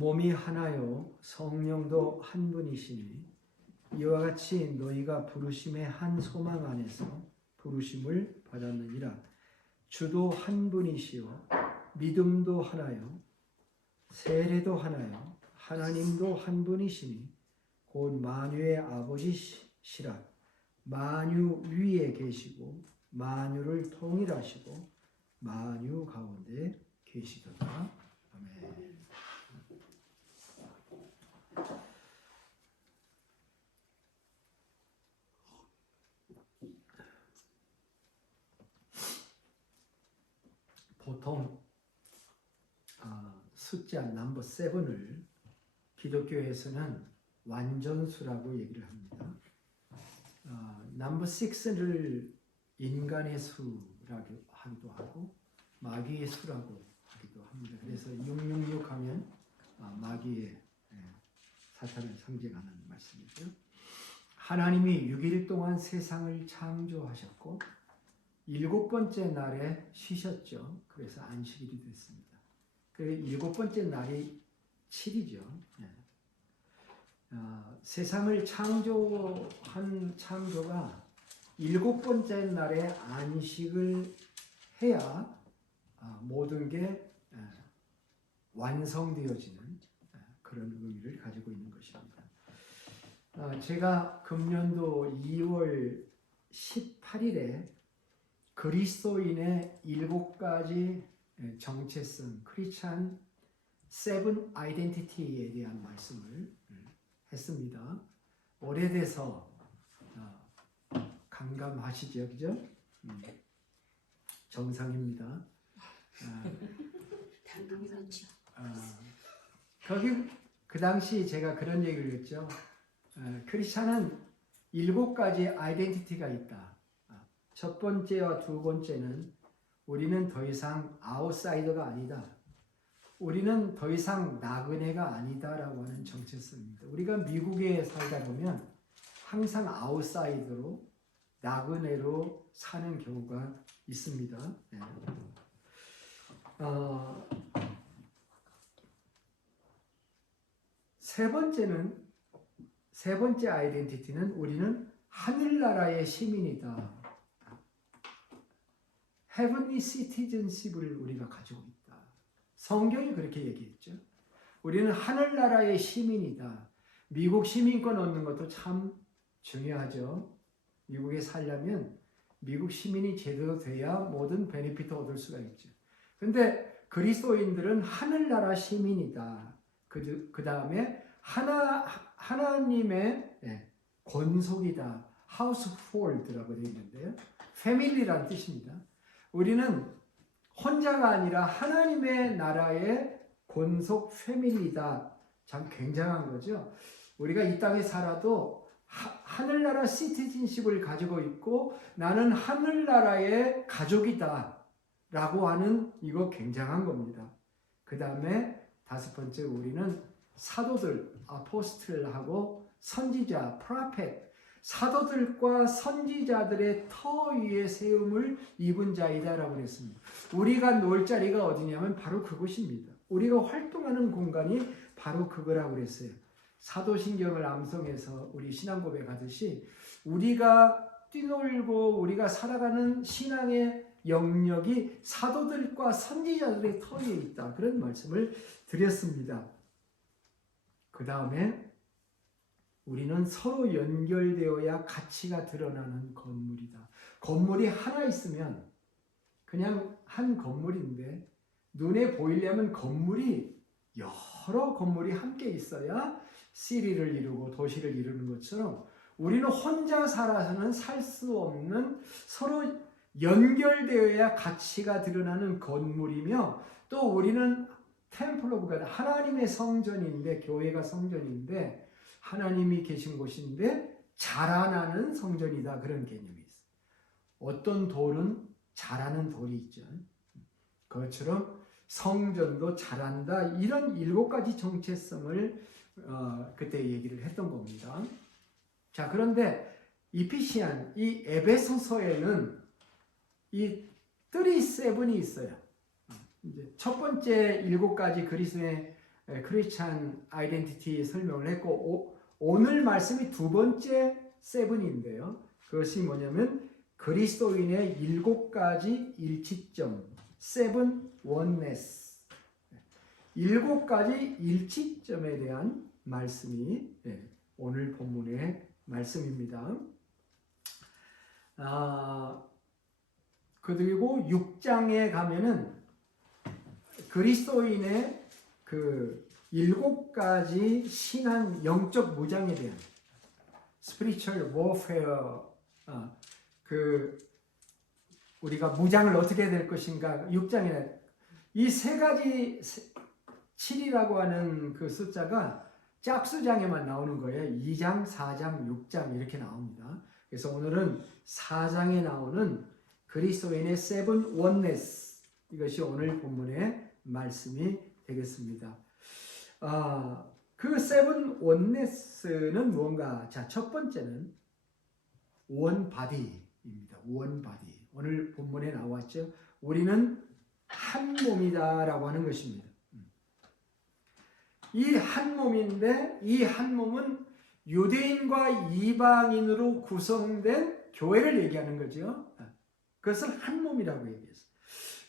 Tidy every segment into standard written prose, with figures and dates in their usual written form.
몸이 하나요 성령도 한 분이시니 이와 같이 너희가 부르심의 한 소망 안에서 부르심을 받았느니라. 주도 한 분이시요 믿음도 하나요 세례도 하나요 하나님도 한 분이시니 곧 만유의 아버지시라. 만유 위에 계시고 만유를 통일하시고 만유 가운데 계시도다. 아멘. 보통 숫자 넘버 7을 기독교에서는 완전수라고 얘기를 합니다. 넘버 6를 인간의 수라고 하기도 하고 마귀의 수라고 하기도 합니다. 그래서 666 하면 마귀의 사탄을 상징하는 말씀이죠. 하나님이 6일 동안 세상을 창조하셨고 7번째 날에 쉬셨죠. 그래서 안식일이 됐습니다. 그리고 7번째 날이 7이죠. 세상을 창조한 창조가 7번째 날에 안식을 해야 모든 게 완성되어지는 그런 의미를 가지고 있는 것입니다. 제가 금년도 2월 18일에 그리스도인의 7가지 정체성, 크리스찬 7 아이덴티티에 대한 말씀을 했습니다. 오래돼서 감감하시죠, 그죠? 정상입니다. 거기 그 당시 제가 그런 얘기를 했죠. 크리스찬은 7가지 아이덴티티가 있다. 첫 번째와 두 번째는 우리는 더 이상 아웃사이더가 아니다. 우리는 더 이상 나그네가 아니다라고 하는 정체성입니다. 우리가 미국에 살다 보면 항상 아웃사이더로 나그네로 사는 경우가 있습니다. 세 번째 아이덴티티는 우리는 하늘나라의 시민이다. Heavenly Citizenship을 우리가 가지고 있다. 성경이 그렇게 얘기했죠. 우리는 하늘나라의 시민이다. 미국 시민권 얻는 것도 참 중요하죠. 미국에 살려면 미국 시민이 제대로 돼야 모든 베네핏을 얻을 수가 있죠. 그런데 그리스도인들은 하늘나라 시민이다. 그 다음에 하나님의 권속이다. household라고 되어 있는데요. family라는 뜻입니다. 우리는 혼자가 아니라 하나님의 나라의 권속 패밀리다. 참 굉장한 거죠. 우리가 이 땅에 살아도 하늘나라 시티즌십을 가지고 있고 나는 하늘나라의 가족이다 라고 하는 이거 굉장한 겁니다. 그 다음에 5번째 우리는 사도들, 아포스틀하고 선지자, 프라펫 사도들과 선지자들의 터 위에 세움을 입은 자이다라고 했습니다. 우리가 놀 자리가 어디냐면 바로 그곳입니다. 우리가 활동하는 공간이 바로 그거라고 그랬어요. 사도신경을 암송해서 우리 신앙 고백하듯이 우리가 뛰놀고 우리가 살아가는 신앙의 영역이 사도들과 선지자들의 터 위에 있다. 그런 말씀을 드렸습니다. 그 다음에 우리는 서로 연결되어야 가치가 드러나는 건물이다. 건물이 하나 있으면 그냥 한 건물인데 눈에 보이려면 건물이 여러 건물이 함께 있어야 시리를 이루고 도시를 이루는 것처럼 우리는 혼자 살아서는 살 수 없는 서로 연결되어야 가치가 드러나는 건물이며 또 우리는 템플 오브 갓 하나님의 성전인데 교회가 성전인데 하나님이 계신 곳인데 자라나는 성전이다. 그런 개념이 있어요. 어떤 돌은 자라는 돌이 있죠. 그것처럼 성전도 자란다. 이런 7가지 정체성을 그때 얘기를 했던 겁니다. 자, 그런데 이피시안, 이 에베소서에는 이 37이 있어요. 이제 첫 번째 7가지 그리스도의 크리스찬 아이덴티티 설명을 했고 오늘 말씀이 두 번째 세븐인데요. 그것이 뭐냐면 그리스도인의 7가지 일치점, 세븐 원네스, 7가지 일치점에 대한 말씀이 오늘 본문의 말씀입니다. 그리고 6장에 가면은 그리스도인의 그 7가지 신앙 영적 무장에 대한 spiritual warfare, 우리가 무장을 어떻게 해야 될 것인가 6장에 이 3가지 7이라고 하는 그 숫자가 짝수장에만 나오는 거예요. 2장, 4장, 6장 이렇게 나옵니다. 그래서 오늘은 4장에 나오는 그리스도인의 세븐 원네스, 이것이 오늘 본문의 말씀이 되겠습니다. 그 세븐 원네스는 뭔가? 자, 첫 번째는 원 바디입니다. 원 바디. 오늘 본문에 나왔죠. 우리는 한 몸이다라고 하는 것입니다. 이 한 몸인데 이 한 몸은 유대인과 이방인으로 구성된 교회를 얘기하는 거죠. 그것을 한 몸이라고 얘기했어요.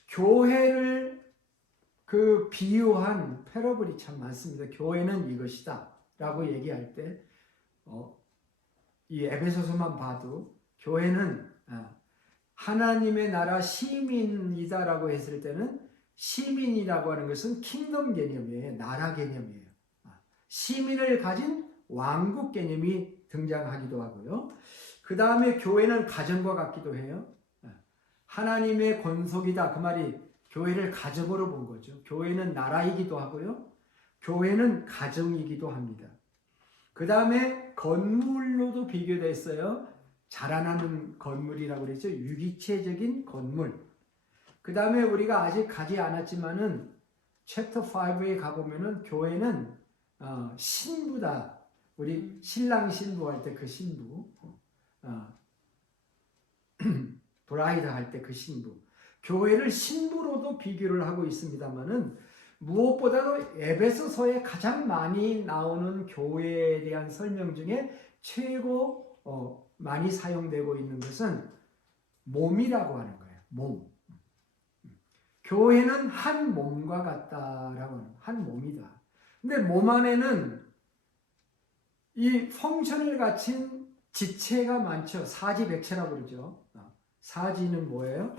교회를 그 비유한 패러블이 참 많습니다. 교회는 이것이다 라고 얘기할 때 이 에베소서만 봐도 교회는 하나님의 나라 시민이다라고 했을 때는 시민이라고 하는 것은 킹덤 개념이에요. 나라 개념이에요. 시민을 가진 왕국 개념이 등장하기도 하고요. 그 다음에 교회는 가정과 같기도 해요. 하나님의 권속이다. 그 말이 교회를 가정으로 본 거죠. 교회는 나라이기도 하고요. 교회는 가정이기도 합니다. 그 다음에 건물로도 비교됐어요. 자라나는 건물이라고 그랬죠. 유기체적인 건물. 그 다음에 우리가 아직 가지 않았지만은 챕터 5에 가보면은 교회는 신부다. 우리 신랑 신부 할 때 그 신부, 브라이드 할 때 그 신부. 교회를 신부로도 비교를 하고 있습니다만은 무엇보다도 에베소서에 가장 많이 나오는 교회에 대한 설명 중에 최고 많이 사용되고 있는 것은 몸이라고 하는 거예요. 몸. 교회는 한 몸과 같다라고 하는, 한 몸이다. 근데 몸 안에는 이 펑션을 갖춘 지체가 많죠. 사지백체라고 그러죠. 사지는 뭐예요?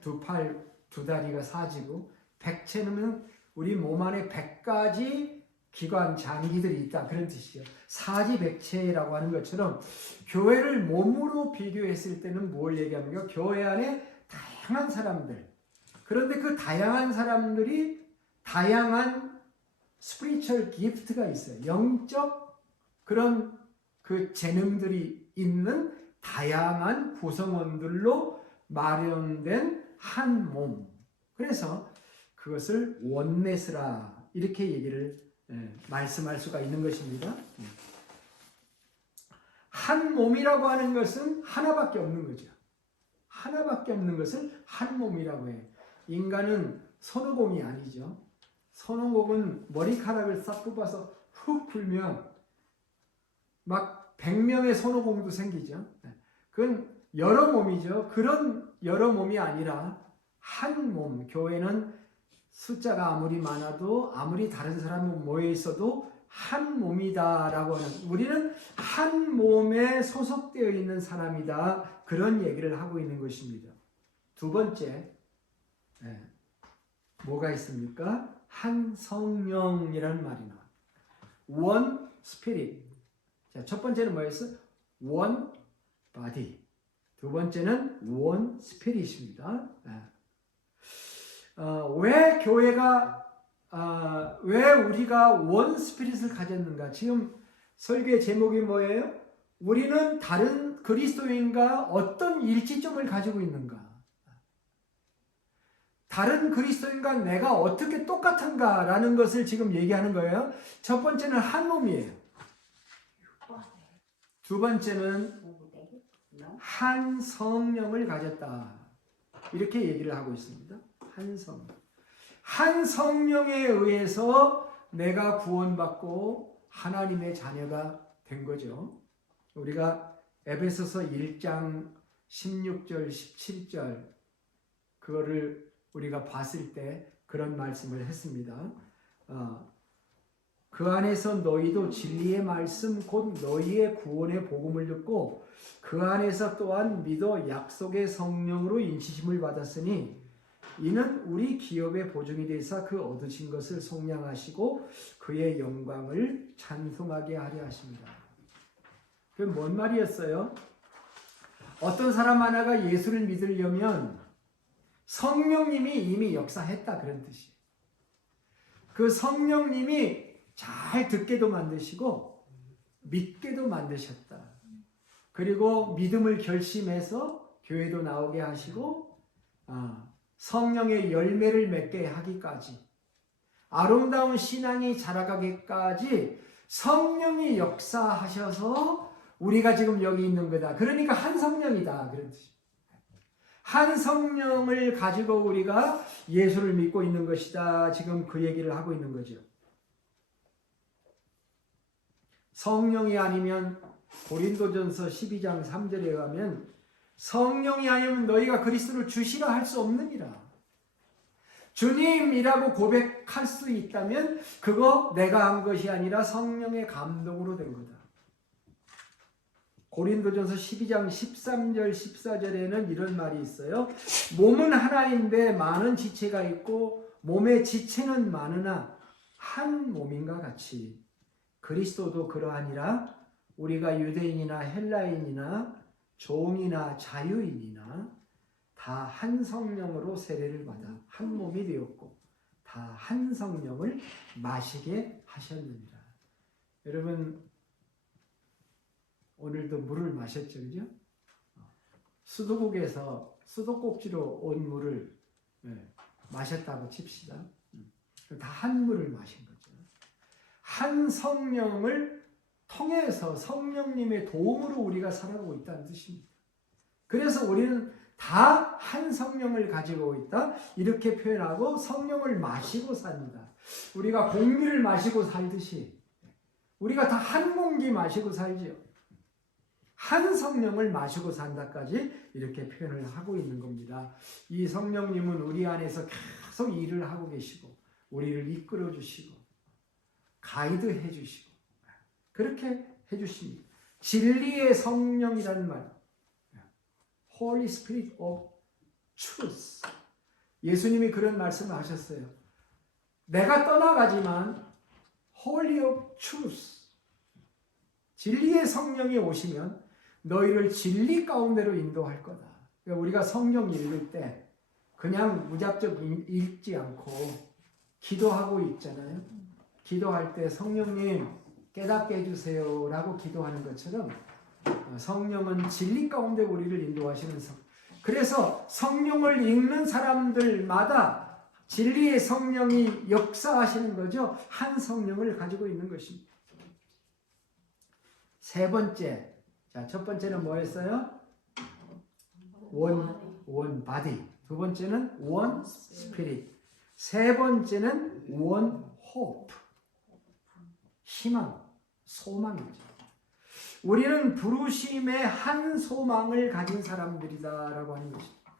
두 팔, 두 다리가 사지고, 백체는 우리 몸 안에 100가지 기관, 장기들이 있다. 그런 뜻이죠. 사지백체라고 하는 것처럼 교회를 몸으로 비교했을 때는 뭘 얘기하는가? 교회 안에 다양한 사람들. 그런데 그 다양한 사람들이 다양한 스피리추얼 기프트가 있어요. 영적 그런 그 재능들이 있는 다양한 구성원들로 마련된 한 몸. 그래서 그것을 원네스라 이렇게 얘기를 말씀할 수가 있는 것입니다. 한 몸이라고 하는 것은 하나밖에 없는 거죠. 하나밖에 없는 것을 한 몸이라고 해요. 인간은 손오공이 아니죠. 손오공은 머리카락을 싹 뽑아서 훅 풀면 막 100명의 손오공도 생기죠. 그건 여러 몸이죠. 그런 여러 몸이 아니라 한 몸. 교회는 숫자가 아무리 많아도 아무리 다른 사람이 모여 있어도 한 몸이다라고 하는, 우리는 한 몸에 소속되어 있는 사람이다. 그런 얘기를 하고 있는 것입니다. 두 번째, 뭐가 있습니까? 한 성령이라는 말이 나와요. One Spirit. 자, 첫 번째는 뭐였어? One Body. 두 번째는 One Spirit입니다. 왜 교회가 왜 우리가 원 스피릿을 가졌는가? 지금 설교의 제목이 뭐예요? 우리는 다른 그리스도인과 어떤 일치점을 가지고 있는가? 다른 그리스도인과 내가 어떻게 똑같은가? 라는 것을 지금 얘기하는 거예요. 첫 번째는 한 몸이에요. 두 번째는 한 성령을 가졌다. 이렇게 얘기를 하고 있습니다. 한 성령에 의해서 내가 구원받고 하나님의 자녀가 된 거죠. 우리가 에베소서 1장 16절, 17절 그거를 우리가 봤을 때 그런 말씀을 했습니다. 그 안에서 너희도 진리의 말씀 곧 너희의 구원의 복음을 듣고 그 안에서 또한 믿어 약속의 성령으로 인치심을 받았으니 이는 우리 기업의 보증이 되사 그 얻으신 것을 속량하시고 그의 영광을 찬송하게 하려 하십니다. 그게 뭔 말이었어요? 어떤 사람 하나가 예수를 믿으려면 성령님이 이미 역사했다 그런 뜻이에요. 그 성령님이 잘 듣게도 만드시고 믿게도 만드셨다. 그리고 믿음을 결심해서 교회도 나오게 하시고 성령의 열매를 맺게 하기까지 아름다운 신앙이 자라가기까지 성령이 역사하셔서 우리가 지금 여기 있는 거다. 그러니까 한 성령이다 그런 뜻이에요. 한 성령을 가지고 우리가 예수를 믿고 있는 것이다. 지금 그 얘기를 하고 있는 거죠. 성령이 아니면 고린도전서 12장 3절에 가면 성령이 아니면 너희가 그리스도를 주시라 할 수 없느니라. 주님이라고 고백할 수 있다면 그거 내가 한 것이 아니라 성령의 감동으로 된 거다. 고린도전서 12장 13절 14절에는 이런 말이 있어요. 몸은 하나인데 많은 지체가 있고 몸의 지체는 많으나 한 몸인가 같이 그리스도도 그러하니라. 우리가 유대인이나 헬라인이나 종이나 자유인이나 다 한 성령으로 세례를 받아 한 몸이 되었고 다 한 성령을 마시게 하셨느니라. 여러분 오늘도 물을 마셨죠, 그죠? 수도국에서 수도꼭지로 온 물을 마셨다고 칩시다. 다 한 물을 마신 거죠. 한 성령을 통해서 성령님의 도움으로 우리가 살아가고 있다는 뜻입니다. 그래서 우리는 다 한 성령을 가지고 있다. 이렇게 표현하고 성령을 마시고 삽니다. 우리가 공기를 마시고 살듯이 우리가 다 한 공기 마시고 살지요. 한 성령을 마시고 산다까지 이렇게 표현을 하고 있는 겁니다. 이 성령님은 우리 안에서 계속 일을 하고 계시고 우리를 이끌어 주시고 가이드해 주시고 그렇게 해 주십니다. 진리의 성령이라는 말, Holy Spirit of Truth. 예수님이 그런 말씀을 하셨어요. 내가 떠나가지만 Holy of Truth, 진리의 성령이 오시면 너희를 진리 가운데로 인도할 거다. 그러니까 우리가 성경 읽을 때 그냥 무작정 읽지 않고 기도하고 있잖아요. 기도할 때 성령님 깨닫게 해주세요 라고 기도하는 것처럼 성령은 진리 가운데 우리를 인도하시는 성. 그래서 성령을 읽는 사람들마다 진리의 성령이 역사하시는 거죠. 한 성령을 가지고 있는 것입니다. 세 번째, 자, 첫 번째는 뭐였어요? one body. 두 번째는 one spirit. 세 번째는 one hope. 희망, 소망이죠. 우리는 부르심의 한 소망을 가진 사람들이다라고 하는 것입니다.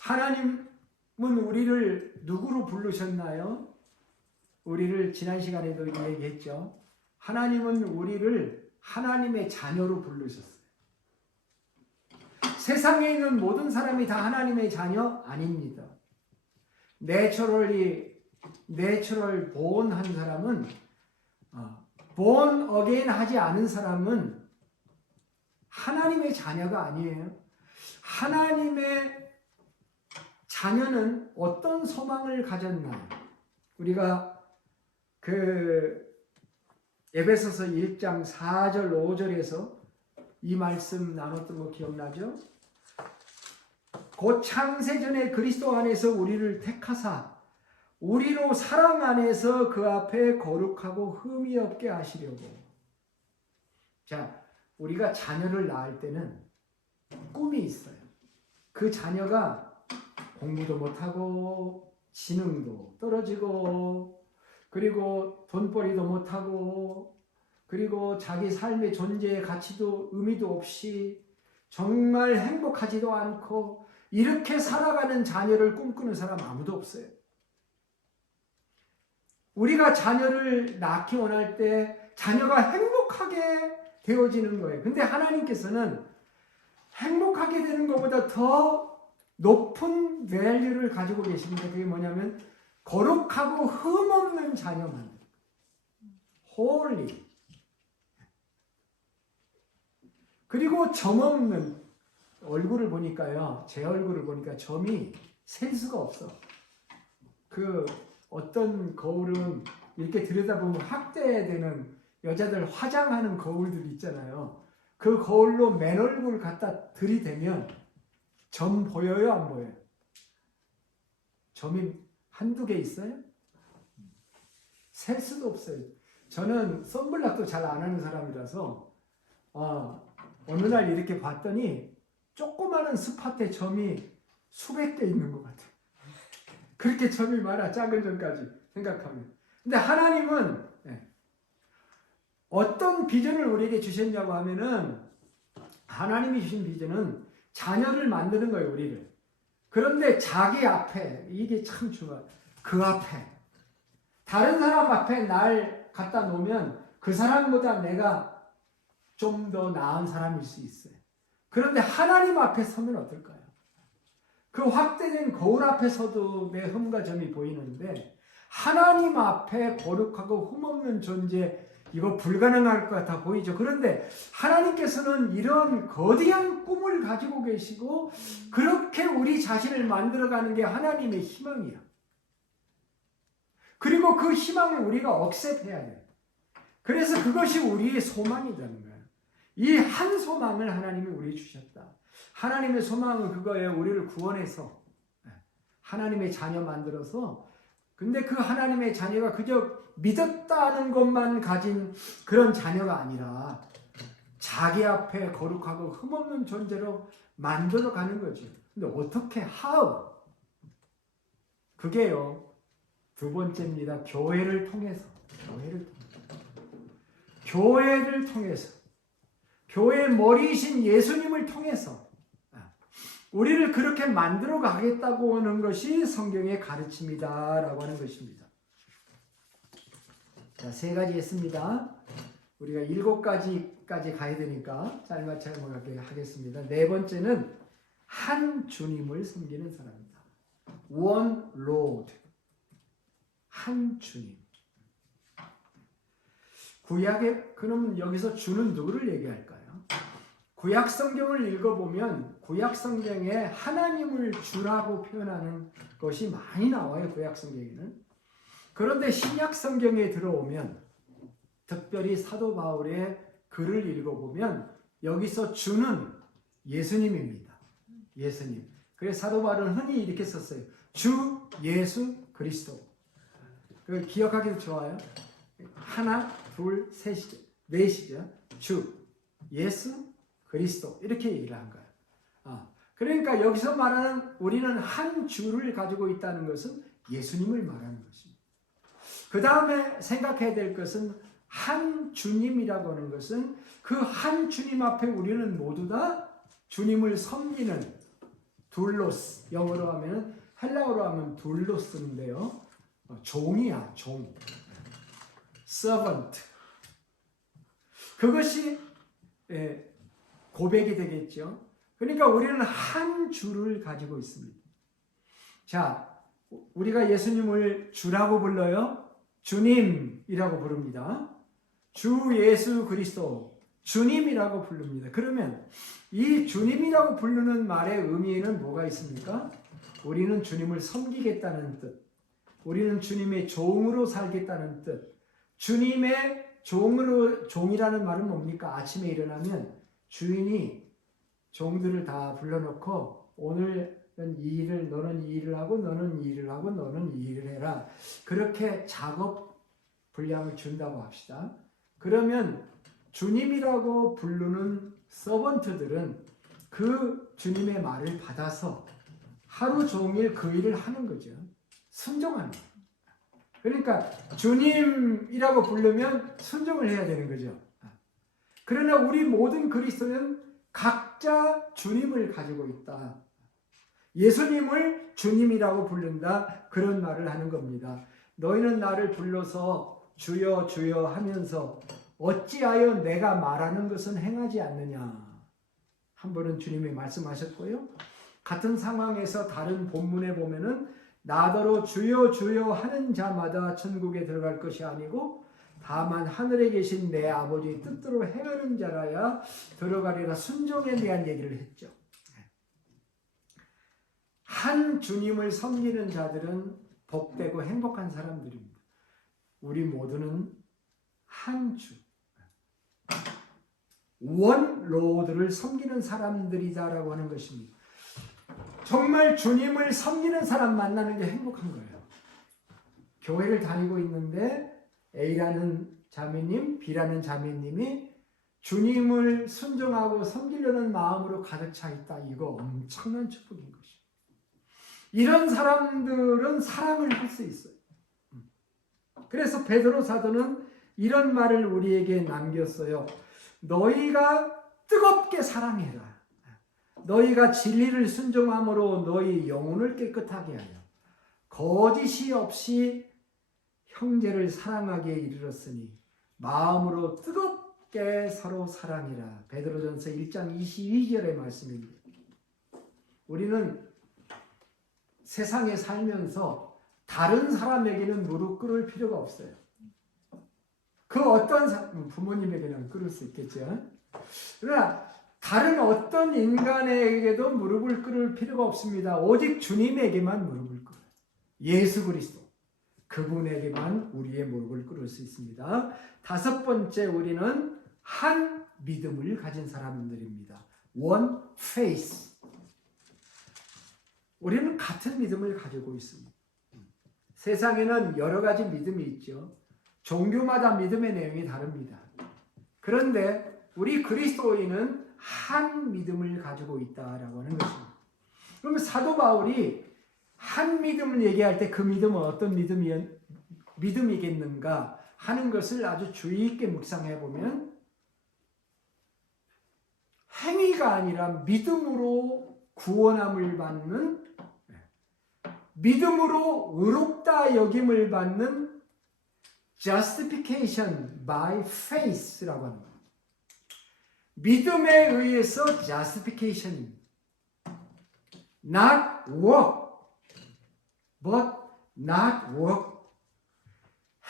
하나님은 우리를 누구로 부르셨나요? 우리를 지난 시간에도 얘기했죠. 하나님은 우리를 하나님의 자녀로 부르셨어요. 세상에 있는 모든 사람이 다 하나님의 자녀 아닙니다. 내추럴 born 한 사람은 born again 하지 않은 사람은 하나님의 자녀가 아니에요. 하나님의 자녀는 어떤 소망을 가졌나요? 우리가 에베소서 1장 4절 5절에서 이 말씀 나눴던 거 기억나죠? 곧 창세전에 그리스도 안에서 우리를 택하사 우리로 사랑 안에서 그 앞에 거룩하고 흠이 없게 하시려고. 자, 우리가 자녀를 낳을 때는 꿈이 있어요. 그 자녀가 공부도 못하고 지능도 떨어지고, 그리고 돈벌이도 못하고, 그리고 자기 삶의 존재의 가치도 의미도 없이 정말 행복하지도 않고 이렇게 살아가는 자녀를 꿈꾸는 사람 아무도 없어요. 우리가 자녀를 낳기 원할 때 자녀가 행복하게 되어지는 거예요. 근데 하나님께서는 행복하게 되는 것보다 더 높은 밸류를 가지고 계십니다. 그게 뭐냐면 거룩하고 흠없는 자녀만. holy. 그리고 점없는, 얼굴을 보니까요, 제 얼굴을 보니까 점이 셀 수가 없어. 그 어떤 거울은 이렇게 들여다보면 확대되는 여자들 화장하는 거울들 있잖아요. 그 거울로 맨 얼굴 갖다 들이대면 점 보여요, 안 보여요? 점이 한두 개 있어요? 셀 수도 없어요. 저는 선블락도 잘 안 하는 사람이라서 어느 날 이렇게 봤더니 조그마한 스팟에 점이 수백 개 있는 것 같아요. 그렇게 점이 많아, 작은 점까지 생각하면. 근데 하나님은 어떤 비전을 우리에게 주셨냐고 하면은, 하나님이 주신 비전은 자녀를 만드는 거예요, 우리를. 그런데 자기 앞에, 이게 참 중요해요. 그 앞에, 다른 사람 앞에 날 갖다 놓으면 그 사람보다 내가 좀 더 나은 사람일 수 있어요. 그런데 하나님 앞에 서면 어떨까요? 그 확대된 거울 앞에서도 내 흠과 점이 보이는데, 하나님 앞에 거룩하고 흠없는 존재, 이거 불가능할 것 같아 보이죠? 그런데 하나님께서는 이런 거대한 꿈을 가지고 계시고, 그렇게 우리 자신을 만들어가는 게 하나님의 희망이야. 그리고 그 희망을 우리가 억셉해야 돼요. 그래서 그것이 우리의 소망이라는 거예요. 이 한 소망을 하나님이 우리에게 주셨다. 하나님의 소망은 그거예요. 우리를 구원해서 하나님의 자녀 만들어서, 근데 그 하나님의 자녀가 그저 믿었다는 것만 가진 그런 자녀가 아니라 자기 앞에 거룩하고 흠없는 존재로 만들어가는 거죠. 근데 어떻게, how? 그게요, 두 번째입니다. 교회를 통해서. 교회를 통해서. 교회의 머리이신 예수님을 통해서 우리를 그렇게 만들어 가겠다고 하는 것이 성경의 가르침이다라고 하는 것입니다. 자, 세 가지 했습니다. 우리가 7가지까지 가야 되니까 짤막짤막하게 하겠습니다. 네 번째는 한 주님을 섬기는 사람이다. One Lord. 한 주님. 구약에, 그럼 여기서 주는 누구를 얘기할까요? 구약 성경을 읽어보면 구약 성경에 하나님을 주라고 표현하는 것이 많이 나와요. 구약 성경에는. 그런데 신약 성경에 들어오면, 특별히 사도 바울의 글을 읽어보면 여기서 주는 예수님입니다. 예수님. 그래서 사도 바울은 흔히 이렇게 썼어요. 주 예수 그리스도. 그 기억하기도 좋아요. 하나, 둘, 셋이죠. 넷이죠. 주 예수 그리스도, 이렇게 얘기를 한 거예요. 그러니까 여기서 말하는, 우리는 한 주를 가지고 있다는 것은 예수님을 말하는 것입니다. 그 다음에 생각해야 될 것은 한 주님이라고 하는 것은 그 한 주님 앞에 우리는 모두 다 주님을 섬기는 둘로스, 영어로 하면, 헬라어로 하면 둘로스인데요. 종이야, 종. servant. 그것이 고백이 되겠죠. 그러니까 우리는 한 주를 가지고 있습니다. 자, 우리가 예수님을 주라고 불러요. 주님이라고 부릅니다. 주 예수 그리스도, 주님이라고 부릅니다. 그러면 이 주님이라고 부르는 말의 의미에는 뭐가 있습니까? 우리는 주님을 섬기겠다는 뜻, 우리는 주님의 종으로 살겠다는 뜻. 주님의 종이라는 말은 뭡니까? 아침에 일어나면 주인이 종들을 다 불러놓고, 오늘은 이 일을, 너는 이 일을 하고, 너는 이 일을 하고, 너는 이 일을 해라. 그렇게 작업 분량을 준다고 합시다. 그러면 주님이라고 부르는 서번트들은 그 주님의 말을 받아서 하루 종일 그 일을 하는 거죠. 순종하는 거예요. 그러니까 주님이라고 부르면 순종을 해야 되는 거죠. 그러나 우리 모든 그리스도는 각자 주님을 가지고 있다. 예수님을 주님이라고 부른다. 그런 말을 하는 겁니다. 너희는 나를 불러서 주여 주여 하면서 어찌하여 내가 말하는 것은 행하지 않느냐. 한 번은 주님이 말씀하셨고요. 같은 상황에서 다른 본문에 보면은 나더러 주여 주여 하는 자마다 천국에 들어갈 것이 아니고 다만 하늘에 계신 내 아버지의 뜻대로 행하는 자라야 들어가리라. 순종에 대한 얘기를 했죠. 한 주님을 섬기는 자들은 복되고 행복한 사람들입니다. 우리 모두는 한 주, 원 로드를 섬기는 사람들이다라고 하는 것입니다. 정말 주님을 섬기는 사람 만나는 게 행복한 거예요. 교회를 다니고 있는데 A라는 자매님, B라는 자매님이 주님을 순종하고 섬기려는 마음으로 가득 차 있다. 이거 엄청난 축복인 것이에요. 이런 사람들은 사랑을 할 수 있어요. 그래서 베드로 사도는 이런 말을 우리에게 남겼어요. 너희가 뜨겁게 사랑해라. 너희가 진리를 순종함으로 너희 영혼을 깨끗하게 하여 거짓이 없이 형제를 사랑하기에 이르렀으니 마음으로 뜨겁게 서로 사랑해라. 베드로전서 1장 22절의 말씀입니다. 우리는 세상에 살면서 다른 사람에게는 무릎 꿇을 필요가 없어요. 그 어떤 부모님에게는 꿇을 수 있겠죠. 그러나 다른 어떤 인간에게도 무릎을 꿇을 필요가 없습니다. 오직 주님에게만 무릎을 꿇어요. 예수 그리스도. 그분에게만 우리의 무릎을 꿇을 수 있습니다. 다섯 번째, 우리는 한 믿음을 가진 사람들입니다. One faith. 우리는 같은 믿음을 가지고 있습니다. 세상에는 여러 가지 믿음이 있죠. 종교마다 믿음의 내용이 다릅니다. 그런데 우리 그리스도인은 한 믿음을 가지고 있다라고 하는 것입니다. 그러면 사도 바울이 한 믿음을 얘기할 때 그 믿음은 어떤 믿음이겠는가 하는 것을 아주 주의 있게 묵상해 보면 행위가 아니라 믿음으로 구원함을 받는, 믿음으로 의롭다 여김을 받는 justification by faith라고 합니다. 믿음에 의해서 justification, not work, but not work.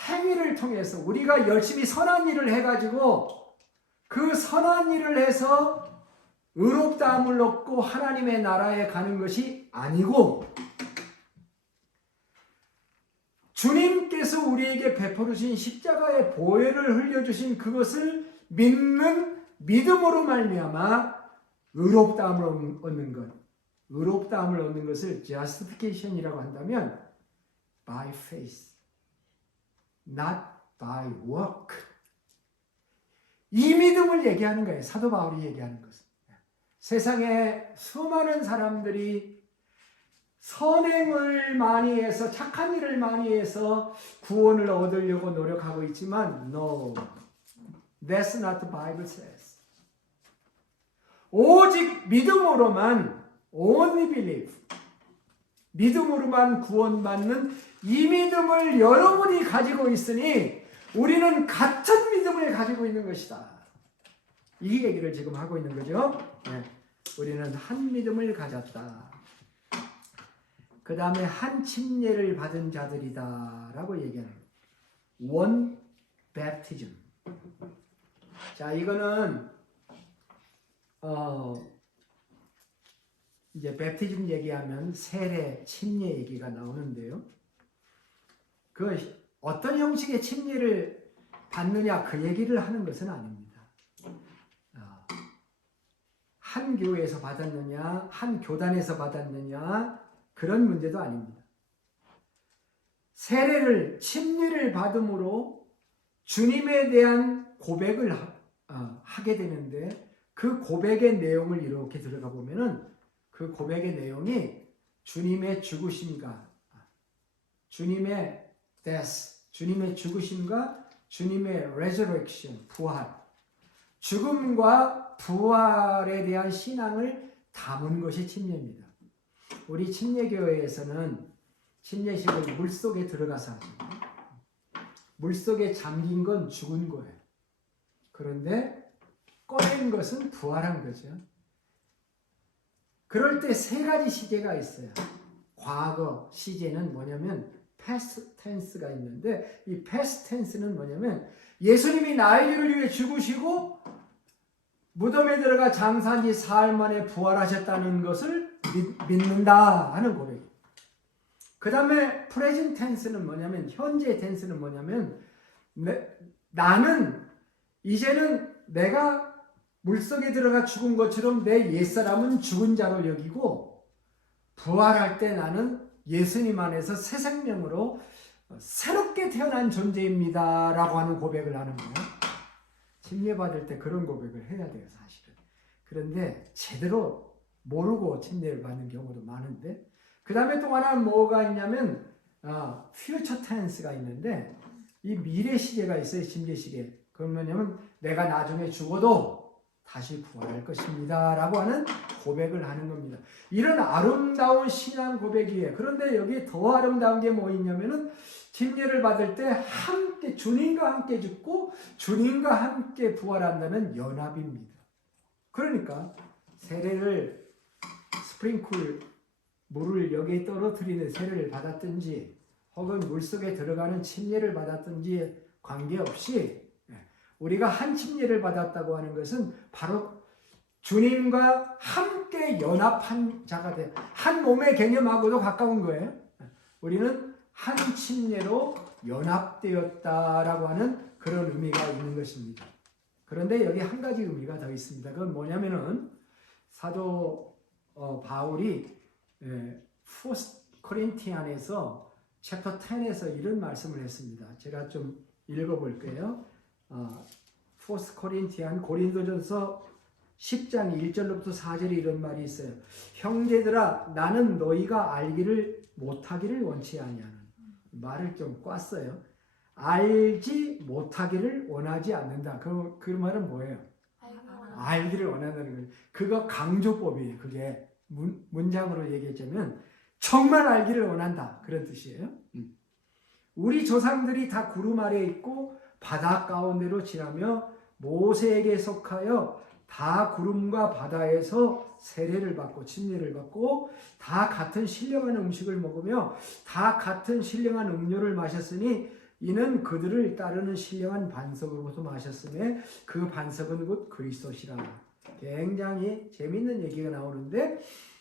행위를 통해서 우리가 열심히 선한 일을 해가지고 그 선한 일을 해서 의롭다함을 얻고 하나님의 나라에 가는 것이 아니고 주님께서 우리에게 베풀으신 십자가의 보혈을 흘려주신 그것을 믿는 믿음으로 말미암아 의롭다함을 얻는 것, 의롭다함을 얻는 것을 justification이라고 한다면 by faith, not by work. 이 믿음을 얘기하는 거예요. 사도 바울이 얘기하는 것은. 세상에 수많은 사람들이 선행을 많이 해서 착한 일을 많이 해서 구원을 얻으려고 노력하고 있지만 no, that's not the Bible says. 오직 믿음으로만, only believe, 믿음으로만 구원받는 이 믿음을 여러분이 가지고 있으니 우리는 같은 믿음을 가지고 있는 것이다. 이 얘기를 지금 하고 있는 거죠. 네. 우리는 한 믿음을 가졌다. 그 다음에 한 침례를 받은 자들이다 라고 얘기하는 거예요. One baptism. 자, 이거는 이제 baptism 얘기하면 세례, 침례 얘기가 나오는데요. 그 어떤 형식의 침례를 받느냐 그 얘기를 하는 것은 아닙니다. 한 교회에서 받았느냐, 한 교단에서 받았느냐 그런 문제도 아닙니다. 세례를, 침례를 받음으로 주님에 대한 고백을 하게 되는데 그 고백의 내용을 이렇게 들어가 보면은 그 고백의 내용이 주님의 죽으심과 주님의 death, 주님의 죽으심과 주님의 resurrection, 부활, 죽음과 부활에 대한 신앙을 담은 것이 침례입니다. 우리 침례교회에서는 침례식을 물속에 들어가서 하죠. 물속에 잠긴 건 죽은 거예요. 그런데 꺼낸 것은 부활한 거죠. 그럴 때 세 가지 시제가 있어요. 과거 시제는 뭐냐면 past tense가 있는데 이 past tense는 뭐냐면 예수님이 나의 위해 죽으시고 무덤에 들어가 장사한 지 사흘 만에 부활하셨다는 것을 믿는다 하는 고백. 그 다음에 present tense는 뭐냐면 현재 tense는 뭐냐면 나는 이제는 내가 물속에 들어가 죽은 것처럼 내 옛사람은 죽은 자로 여기고 부활할 때 나는 예수님 안에서 새 생명으로 새롭게 태어난 존재입니다 라고 하는 고백을 하는 거예요. 침례받을 때 그런 고백을 해야 돼요, 사실은. 그런데 제대로 모르고 침례를 받는 경우도 많은데, 그 다음에 또 하나는 뭐가 있냐면 future tense가 있는데 이 미래 시제가 있어요, 침례식에. 그건 뭐냐면 내가 나중에 죽어도 다시 부활할 것입니다 라고 하는 고백을 하는 겁니다. 이런 아름다운 신앙 고백이에요. 그런데 여기 더 아름다운 게 뭐 있냐면은 침례를 받을 때 함께 주님과 함께 죽고 주님과 함께 부활한다는 연합입니다. 그러니까 세례를 스프링클 물을 여기에 떨어뜨리는 세례를 받았든지 혹은 물속에 들어가는 침례를 받았든지 관계없이 우리가 한 침례를 받았다고 하는 것은 바로 주님과 함께 연합한 자가 돼. 한 몸의 개념하고도 가까운 거예요. 우리는 한 침례로 연합되었다라고 하는 그런 의미가 있는 것입니다. 그런데 여기 한 가지 의미가 더 있습니다. 그건 뭐냐면은 사도 바울이 포스트 코린티안에서 챕터 10에서 이런 말씀을 했습니다. 제가 좀 읽어볼게요. 포스트 코린티안 고린도전서 10장 1절로부터 4절에 이런 말이 있어요. 형제들아 나는 너희가 알기를 못하기를 원치 아니하는. 말을 좀 꽈어요. 알지 못하기를 원하지 않는다. 그 말은 뭐예요? 알기를 원한다는 거예요. 그거 강조법이에요. 그게 문장으로 얘기하자면 정말 알기를 원한다. 그런 뜻이에요. 우리 조상들이 다 구름 아래에 있고 바다 가운데로 지나며 모세에게 속하여 다 구름과 바다에서 세례를 받고 침례를 받고 다 같은 신령한 음식을 먹으며 다 같은 신령한 음료를 마셨으니 이는 그들을 따르는 신령한 반석으로부터 마셨으며 그 반석은 곧 그리스도시라. 굉장히 재미있는 얘기가 나오는데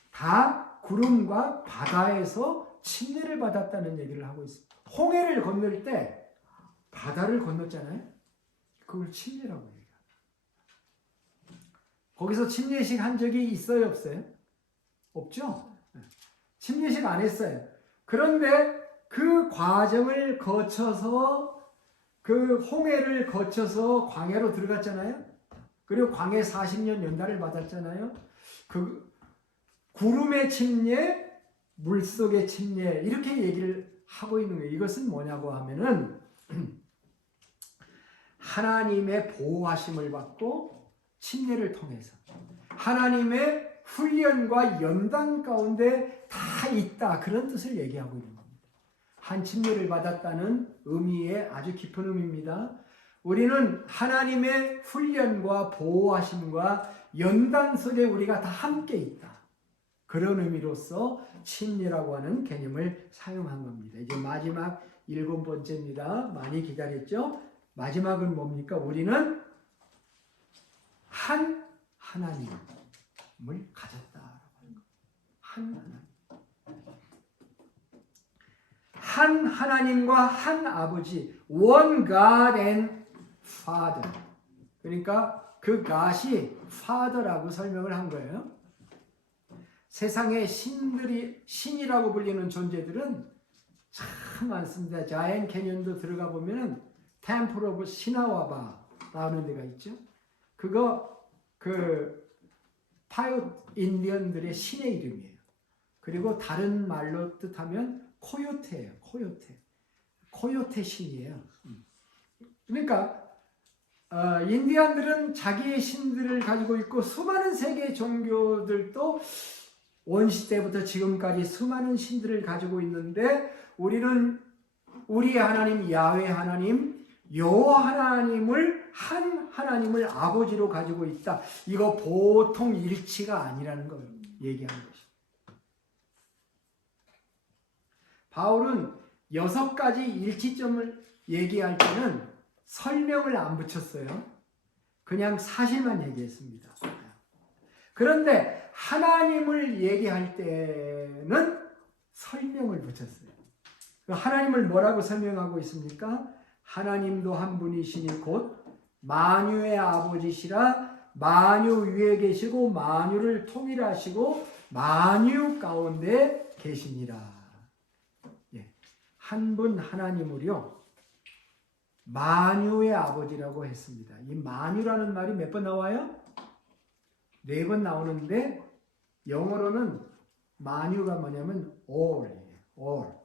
다 구름과 바다에서 침례를 받았다는 얘기를 하고 있습니다. 홍해를 건널 때 바다를 건넜잖아요. 그걸 침례라고 해요. 거기서 침례식 한 적이 있어요, 없어요? 없죠? 침례식 안 했어요. 그런데 그 과정을 거쳐서 그 홍해를 거쳐서 광야로 들어갔잖아요. 그리고 광야 40년 연단을 받았잖아요. 그 구름의 침례, 물속의 침례 이렇게 얘기를 하고 있는 거예요. 이것은 뭐냐고 하면은 하나님의 보호하심을 받고 침례를 통해서 하나님의 훈련과 연단 가운데 다 있다. 그런 뜻을 얘기하고 있는 겁니다. 한 침례를 받았다는 의미의 아주 깊은 의미입니다. 우리는 하나님의 훈련과 보호하심과 연단 속에 우리가 다 함께 있다. 그런 의미로서 침례라고 하는 개념을 사용한 겁니다. 이제 마지막 7번째입니다. 많이 기다렸죠? 마지막은 뭡니까? 우리는 한 하나님을 가졌다. 한 하나님. 한 하나님과 한 아버지, one God and Father. 그러니까 그 God이 Father라고 설명을 한 거예요. 세상에 신이라고 불리는 존재들은 참 많습니다. 자이언트 캐년도 들어가 보면은 템플 오브 시나와바라는 데가 있죠. 그거 파이오트 인디언들의 신의 이름이에요. 그리고 다른 말로 뜻하면 코요테예요. 코요테 신이에요. 그러니까 인디안들은 자기의 신들을 가지고 있고 수많은 세계 종교들도 원시 때부터 지금까지 수많은 신들을 가지고 있는데 우리는 우리의 하나님 야훼 하나님 여호와 하나님을 한 하나님을 아버지로 가지고 있다. 이거 보통 일치가 아니라는 걸 얘기하는 것입니다. 바울은 6가지 일치점을 얘기할 때는 설명을 안 붙였어요. 그냥 사실만 얘기했습니다. 그런데 하나님을 얘기할 때는 설명을 붙였어요. 하나님을 뭐라고 설명하고 있습니까? 하나님도 한 분이시니 곧 만유의 아버지시라 만유 위에 계시고 만유를 통일하시고 만유 가운데 계시니라. 한 분 하나님을요 만유의 아버지라고 했습니다. 이 만유라는 말이 몇 번 나와요? 4번 나오는데 영어로는 만유가 뭐냐면 all이에요.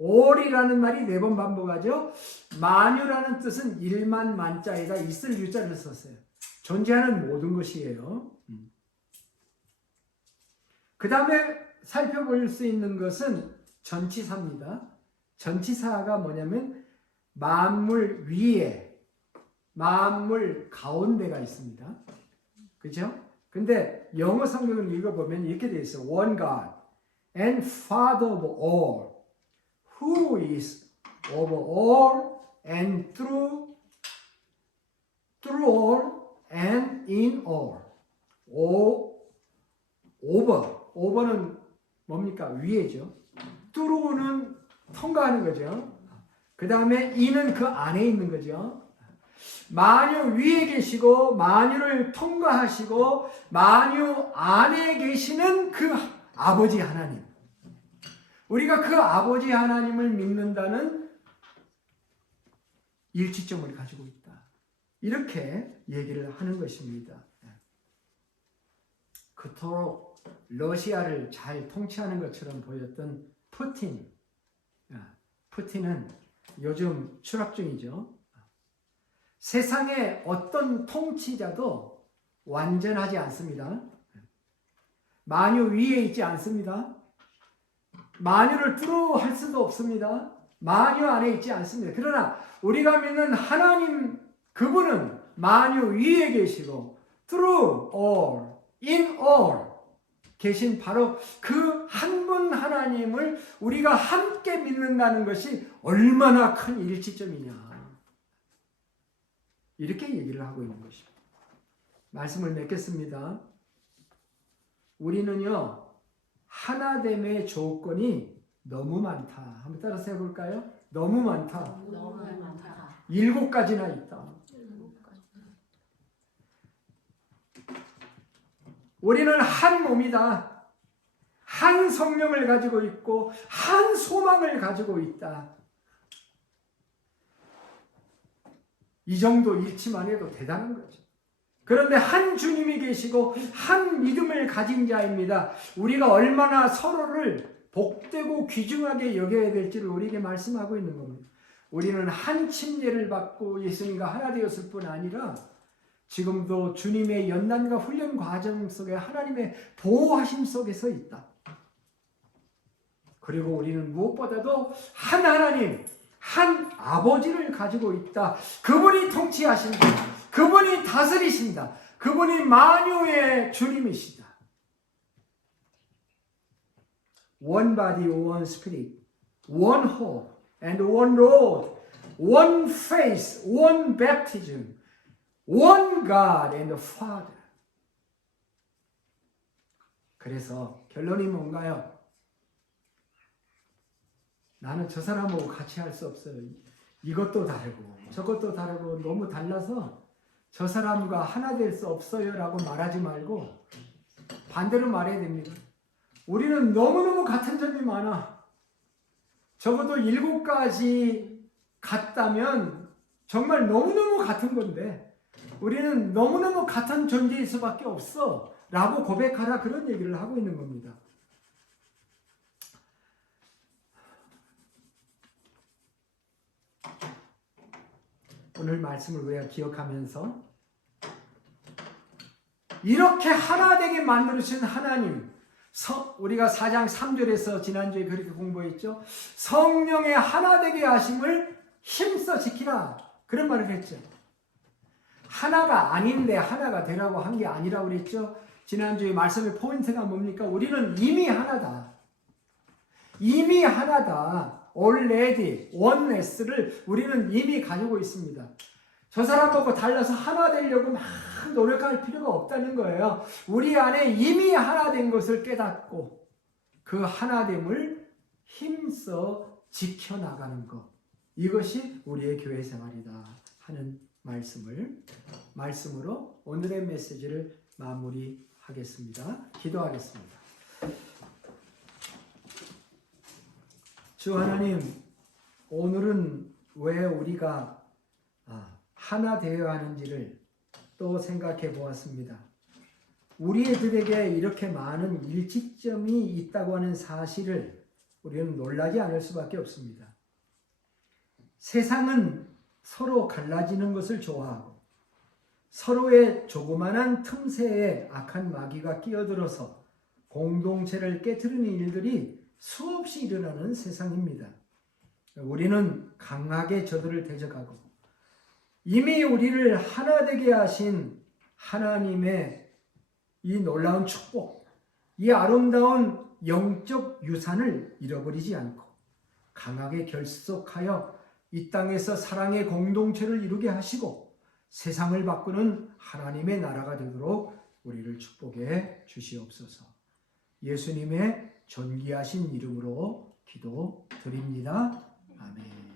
all이라는 말이 4번 반복하죠. 만유라는 뜻은 일만 만자에다 있을 유자를 썼어요. 존재하는 모든 것이에요. 그 다음에 살펴볼 수 있는 것은 전치사입니다. 전치사가 뭐냐면 만물 위에 만물 가운데가 있습니다. 그렇죠? 근데 영어 성경을 읽어보면 이렇게 되어 있어요. One God and Father of all who is over all and through all and in all. over는 뭡니까? 위에죠. through는 통과하는 거죠. 그 다음에 in은 그 안에 있는 거죠. 만유 위에 계시고 만유를 통과하시고 만유 안에 계시는 그 아버지 하나님. 우리가 그 아버지 하나님을 믿는다는 일치점을 가지고 있다. 이렇게 얘기를 하는 것입니다. 그토록 러시아를 잘 통치하는 것처럼 보였던 푸틴은 요즘 추락 중이죠. 세상의 어떤 통치자도 완전하지 않습니다. 만유 위에 있지 않습니다. 만유를 뚫어할 수도 없습니다. 만유 안에 있지 않습니다. 그러나 우리가 믿는 하나님 그분은 만유 위에 계시고 through all, in all 계신 바로 그 한 분 하나님을 우리가 함께 믿는다는 것이 얼마나 큰 일치점이냐. 이렇게 얘기를 하고 있는 것입니다. 말씀을 맺겠습니다. 우리는요, 하나됨의 조건이 너무 많다. 한번 따라서 해볼까요? 너무 많다. 너무 많다. 7가지나 있다. 우리는 한 몸이다. 한 성령을 가지고 있고 한 소망을 가지고 있다. 이 정도 일치만 해도 대단한 거죠. 그런데 한 주님이 계시고 한 믿음을 가진 자입니다. 우리가 얼마나 서로를 복되고 귀중하게 여겨야 될지를 우리에게 말씀하고 있는 겁니다. 우리는 한 침례를 받고 예수님과 하나 되었을 뿐 아니라 지금도 주님의 연단과 훈련 과정 속에 하나님의 보호하심 속에서 있다. 그리고 우리는 무엇보다도 한 하나님, 한 아버지를 가지고 있다. 그분이 통치하신다. 그분이 다스리신다. 그분이 만유의 주님이시다. One body, one spirit, one hope, and one road, one faith, one baptism, one God and Father. 그래서 결론이 뭔가요? 나는 저 사람하고 같이 할 수 없어요. 이것도 다르고 저것도 다르고 너무 달라서 저 사람과 하나 될 수 없어요 라고 말하지 말고 반대로 말해야 됩니다. 우리는 너무너무 같은 점이 많아. 적어도 7가지 같다면 정말 너무너무 같은 건데 우리는 너무너무 같은 존재일 수밖에 없어 라고 고백하라, 그런 얘기를 하고 있는 겁니다. 오늘 말씀을 우리가 기억하면서 이렇게 하나 되게 만들어주신 하나님, 우리가 4장 3절에서 지난주에 그렇게 공부했죠. 성령의 하나 되게 하심을 힘써 지키라, 그런 말을 했죠. 하나가 아닌데 하나가 되라고 한 게 아니라고 그랬죠. 지난주에 말씀의 포인트가 뭡니까? 우리는 이미 하나다. 이미 하나다. already, oneness를 우리는 이미 가지고 있습니다. 저 사람 보고 달라서 하나 되려고 막 노력할 필요가 없다는 거예요. 우리 안에 이미 하나 된 것을 깨닫고 그 하나됨을 힘써 지켜나가는 것. 이것이 우리의 교회 생활이다 하는 말씀으로 오늘의 메시지를 마무리하겠습니다. 기도하겠습니다. 주 하나님, 오늘은 왜 우리가 하나 되어야 하는지를 또 생각해 보았습니다. 우리들에게 이렇게 많은 일치점이 있다고 하는 사실을 우리는 놀라지 않을 수밖에 없습니다. 세상은 서로 갈라지는 것을 좋아하고 서로의 조그만한 틈새에 악한 마귀가 끼어들어서 공동체를 깨트리는 일들이 수없이 일어나는 세상입니다. 우리는 강하게 저들을 대적하고 이미 우리를 하나 되게 하신 하나님의 이 놀라운 축복, 이 아름다운 영적 유산을 잃어버리지 않고 강하게 결속하여 이 땅에서 사랑의 공동체를 이루게 하시고 세상을 바꾸는 하나님의 나라가 되도록 우리를 축복해 주시옵소서. 예수님의 존귀하신 이름으로 기도드립니다. 아멘.